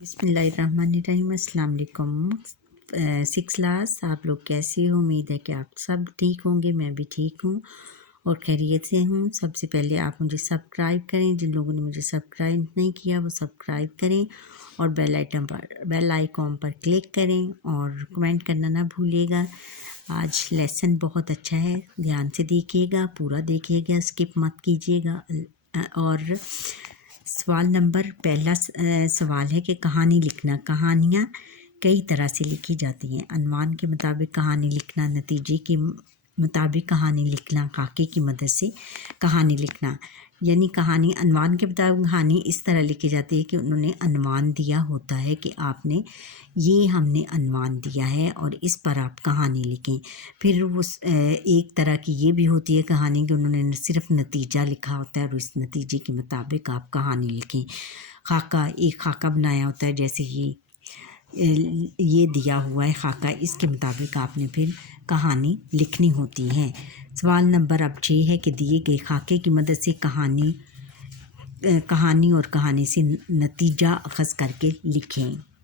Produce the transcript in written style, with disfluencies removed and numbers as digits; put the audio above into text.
बिस्मिल्लाहिर्रहमानिर्रहीम। अस्सलाम वालेकुम। 6 क्लास, आप लोग कैसे हो? उम्मीद है कि आप सब ठीक होंगे। मैं भी ठीक हूँ और खैरियत से हूँ। सबसे पहले आप मुझे सब्सक्राइब करें। जिन लोगों ने मुझे सब्सक्राइब नहीं किया वो सब्सक्राइब करें और बेल आइकॉन पर क्लिक करें और कमेंट करना ना भूलिएगा। आज लेसन बहुत अच्छा है, ध्यान से देखिएगा, पूरा देखिएगा, स्किप मत कीजिएगा। और सवाल नंबर पहला सवाल है कि कहानी लिखना। कहानियाँ कई तरह से लिखी जाती हैं। अनुमान के मुताबिक कहानी लिखना, नतीजे के मुताबिक कहानी लिखना, खाके की मदद से कहानी लिखना। यानी कहानी अनुमान के मुताबिक कहानी इस तरह लिखी जाती है कि उन्होंने अनुमान दिया होता है कि आपने ये हमने अनुमान दिया है और इस पर आप कहानी लिखें। फिर वो एक तरह की ये भी होती है कहानी कि उन्होंने सिर्फ नतीजा लिखा होता है और इस नतीजे के मुताबिक आप कहानी लिखें। एक खाका बनाया होता है, जैसे ये दिया हुआ है खाका, इसके मुताबिक आपने फिर कहानी लिखनी होती है। सवाल नंबर अब 6 है कि दिए गए खाके की मदद से कहानी और कहानी से नतीजा अखज़ करके लिखें।